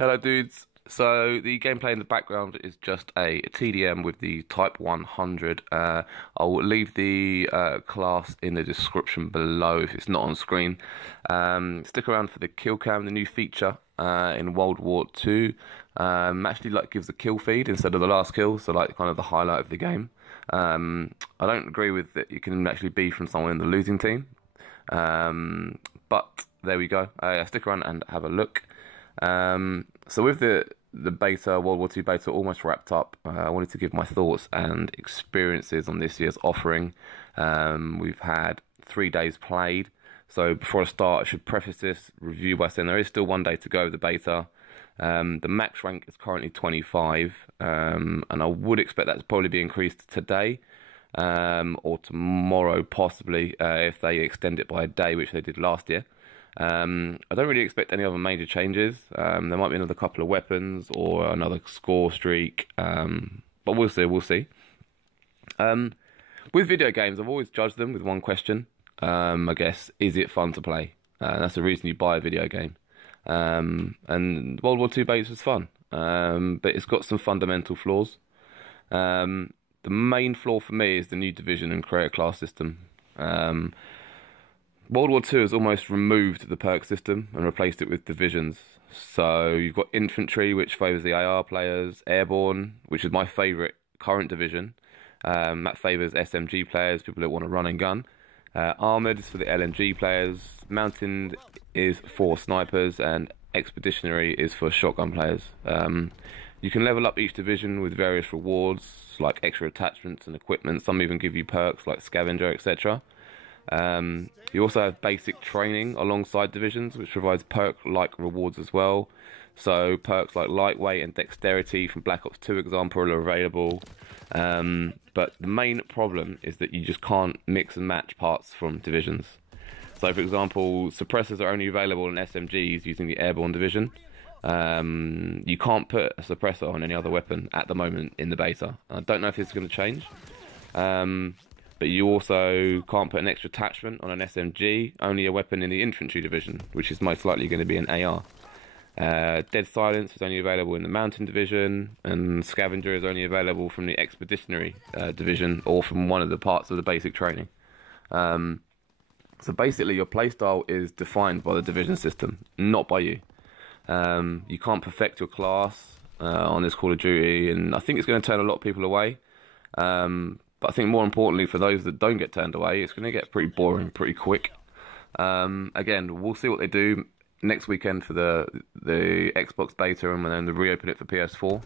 Hello dudes. So the gameplay in the background is just a TDM with the Type 100. I'll leave the class in the description below if it's not on screen. Stick around for the kill cam, the new feature in WW2. Actually gives a kill feed instead of the last kill, so like kind of the highlight of the game. I don't agree with that you can actually be from someone in the losing team. But there we go. Stick around and have a look. So with the beta, World War II beta almost wrapped up, I wanted to give my thoughts and experiences on this year's offering. We've had 3 days played, so before I start I should preface this review by saying there is still 1 day to go of the beta. The max rank is currently 25, and I would expect that to probably be increased today or tomorrow possibly, if they extend it by a day, which they did last year. I don't really expect any other major changes. There might be another couple of weapons or another score streak, but we'll see. With video games, I've always judged them with one question. I guess, is it fun to play? That's the reason you buy a video game. And World War II beta was fun, but it's got some fundamental flaws. The main flaw for me is the new division and creator class system. World War II has almost removed the perk system and replaced it with divisions. So you've got infantry, which favours the AR players, airborne, which is my favourite current division. That favours SMG players, people that want to run and gun. Armoured is for the LMG players, mounted is for snipers, and expeditionary is for shotgun players. You can level up each division with various rewards, like extra attachments and equipment. Some even give you perks like scavenger, etc. You also have basic training alongside divisions, which provides perk-like rewards as well. So perks like lightweight and dexterity from Black Ops 2 example are available. But the main problem is that you just can't mix and match parts from divisions. So for example, suppressors are only available in SMGs using the airborne division. You can't put a suppressor on any other weapon at the moment in the beta. I don't know if this is going to change. But you also can't put an extra attachment on an SMG, only a weapon in the infantry division, which is most likely going to be an AR. Dead Silence is only available in the mountain division, and Scavenger is only available from the expeditionary division or from one of the parts of the basic training. So basically your playstyle is defined by the division system, not by you. You can't perfect your class on this Call of Duty, and I think it's going to turn a lot of people away. But I think more importantly, for those that don't get turned away, it's going to get pretty boring pretty quick. Again, we'll see what they do next weekend for the Xbox beta, and then they reopen it for PS4.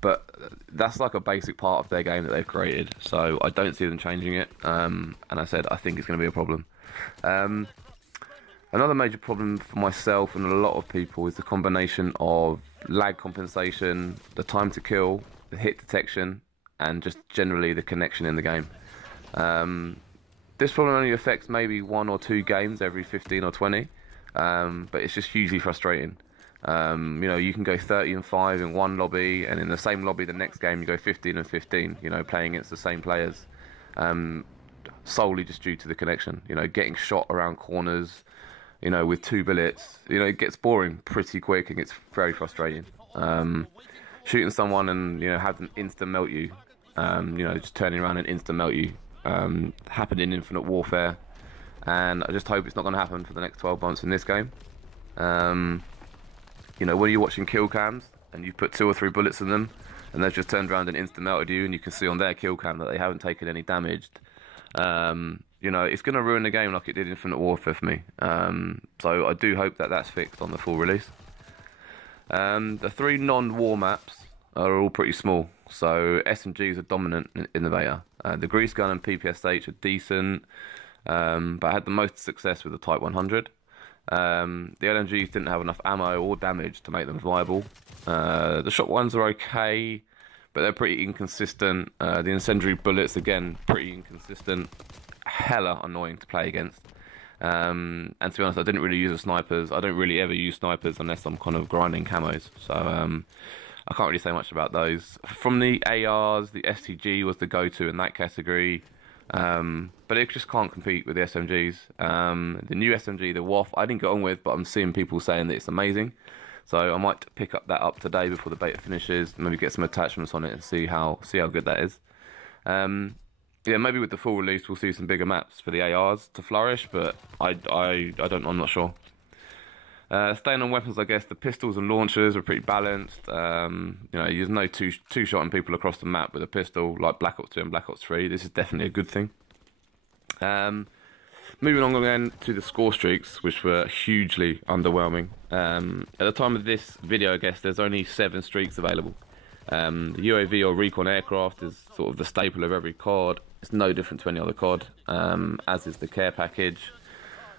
But that's like a basic part of their game that they've created, so I don't see them changing it. And I said I think it's going to be a problem. Another major problem for myself and a lot of people is the combination of lag compensation, the time to kill, the hit detection, and just generally the connection in the game. This problem only affects maybe 1 or 2 games every 15 or 20, but it's just hugely frustrating. You know, you can go 30 and 5 in one lobby, and in the same lobby the next game you go 15 and 15, you know, playing against the same players, solely just due to the connection. You know, getting shot around corners, you know, with 2 bullets, you know, it gets boring pretty quick and gets very frustrating. Shooting someone and, you know, have them insta-melt you, you know, just turning around and insta-melt you, happened in Infinite Warfare, and I just hope it's not going to happen for the next 12 months in this game. You know, when you're watching kill cams and you put 2 or 3 bullets in them and they've just turned around and insta-melted you, and you can see on their kill cam that they haven't taken any damage, you know, it's going to ruin the game like it did Infinite Warfare for me. So I do hope that that's fixed on the full release. The 3 non-war maps are all pretty small, so SMGs are dominant in the beta. The Grease Gun and PPSH are decent, but I had the most success with the Type 100. The LMGs didn't have enough ammo or damage to make them viable. The shot ones are okay, but they're pretty inconsistent. The incendiary bullets, again, pretty inconsistent. Hella annoying to play against. And to be honest, I didn't really use the snipers. I don't really ever use snipers unless I'm kind of grinding camos. So I can't really say much about those. From the ARs, the STG was the go-to in that category. But it just can't compete with the SMGs. The new SMG, the WAF, I didn't get on with, but I'm seeing people saying that it's amazing. So I might pick that up today before the beta finishes, maybe get some attachments on it and see how good that is. Yeah, maybe with the full release we'll see some bigger maps for the ARs to flourish, but I'm not sure. Staying on weapons, I guess the pistols and launchers are pretty balanced. You know, there's no two-shotting people across the map with a pistol like Black Ops 2 and Black Ops 3. This is definitely a good thing. Moving on again to the score streaks, which were hugely underwhelming. At the time of this video, I guess there's only 7 streaks available. The UAV or recon aircraft is sort of the staple of every COD. It's no different to any other COD, as is the care package.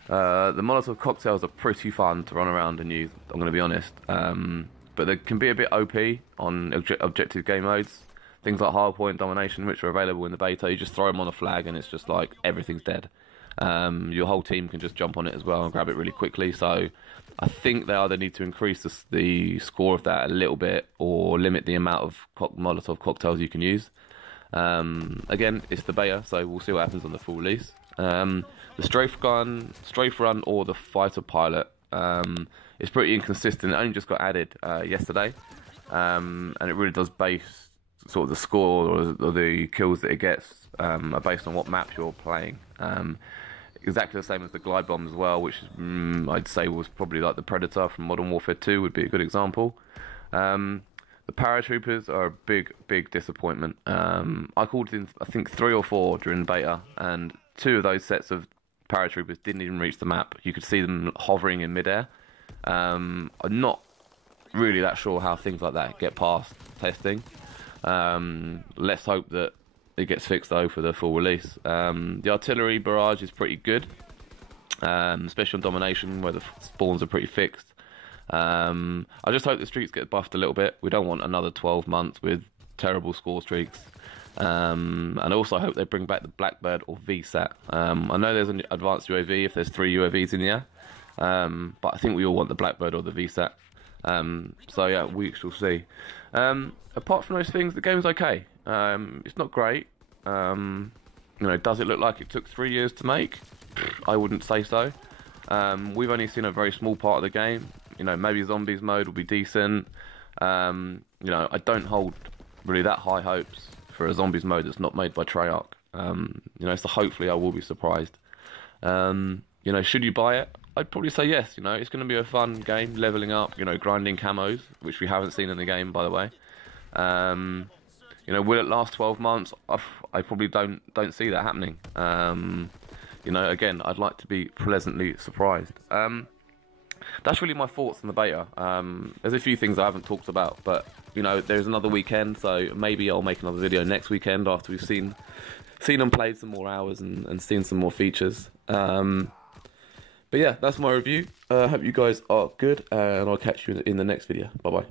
The Molotov cocktails are pretty fun to run around and use, I'm going to be honest. But they can be a bit OP on objective game modes. Things like hardpoint domination, which are available in the beta, you just throw them on a flag and it's just like everything's dead. Your whole team can just jump on it as well and grab it really quickly. So I think they either need to increase the score of that a little bit or limit the amount of Molotov cocktails you can use. Again, it's the beta, so we'll see what happens on the full release. The strafe run, or the fighter pilot is pretty inconsistent. It only just got added yesterday, and it really does base sort of the score or the kills that it gets are based on what map you're playing. Exactly the same as the glide bomb as well, which I'd say was probably like the Predator from Modern Warfare 2 would be a good example. The paratroopers are a big disappointment. I called in I think 3 or 4 during beta, and 2 of those sets of paratroopers didn't even reach the map. You could see them hovering in midair. I'm not really that sure how things like that get past testing. Let's hope that it gets fixed though for the full release. The artillery barrage is pretty good, especially on domination where the spawns are pretty fixed. I just hope the streaks get buffed a little bit. We don't want another 12 months with terrible score streaks. And I also hope they bring back the Blackbird or VSAT. I know there's an advanced UAV if there's 3 UAVs in the air, but I think we all want the Blackbird or the VSAT. So yeah, we shall see. Apart from those things, the game's okay. It's not great. You know, does it look like it took 3 years to make? I wouldn't say so. We've only seen a very small part of the game. You know, maybe zombies mode will be decent. You know, I don't hold really that high hopes for a zombies mode that's not made by Treyarch. You know, so hopefully I will be surprised. You know, should you buy it? I'd probably say yes. You know, it's going to be a fun game, leveling up, you know, grinding camos, which we haven't seen in the game, by the way. You know, will it last 12 months? I probably don't see that happening. You know, again, I'd like to be pleasantly surprised. That's really my thoughts on the beta. There's a few things I haven't talked about, but you know, there's another weekend, so maybe I'll make another video next weekend after we've seen and played some more hours and seen some more features. But yeah, that's my review. I hope you guys are good, and I'll catch you in the next video. Bye bye.